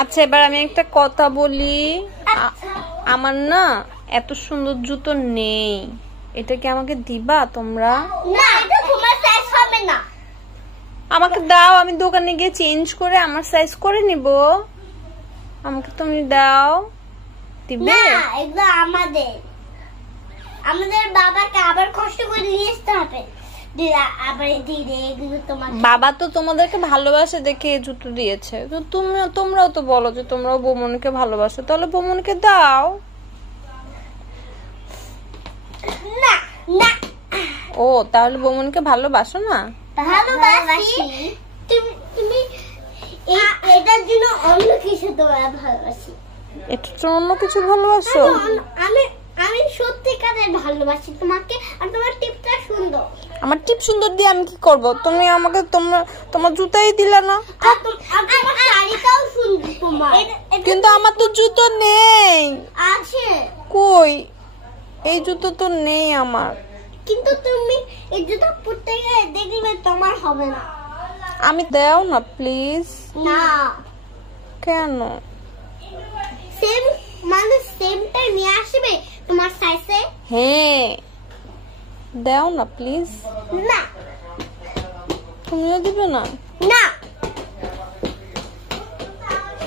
আচ্ছা এবার আমি একটা কথা বলি, আমার না এত সুন্দর জুতো নেই, এটা কি আমাকে দিবা তোমরা? না, এটা তোমার সাইজ হবে না। আমাকে দাও, আমি দোকানে গিয়ে চেঞ্জ করে আমার সাইজ করে নিব। আমাকে তুমি দাও, দিবে? না, এগুলো আমাদের বাবাকে আবার কষ্ট করে নিয়ে আসতে হবে। বাবা তো তোমাদেরকে ভালোবাসে দেখে এই জুতো দিয়েছে, তো তোমরাও তো বলো যে তোমরাও বৌমনিকে ভালোবাসো, তাহলে বৌমনিকে দাও। না না, ও তাহলে বৌমনিকে ভালোবাসো না? ভালোবাসি। তুমি এটার জন্য অন্য কিছু তোমার ভালোবাসি। এটার জন্য অন্য কিছু ভালোবাসো? আমি সত্যিকারের ভালোবাসি তোমাকে, আর তোমার টিপটা সুন্দর। আমার টিপ সুন্দর দিয়ে আমি কি করব? তুমি আমাকে তোমার জুতাই দিলা না। আর তোমার শাড়িটাও সুন্দর তোমার। কিন্তু আমার তো জুতো নেই। আছে। কই? এই জুতো তো নেই আমার। কিন্তু তুমি এই জুতো পরতে গেলে দেখবে তোমার হবে না। আমি দাও না প্লিজ। না। কেন? সেমটা নিয়ে আসবে তোমার সাইজে। হ্যাঁ দাও না প্লিজ। না। তুমিও দিবে না? না।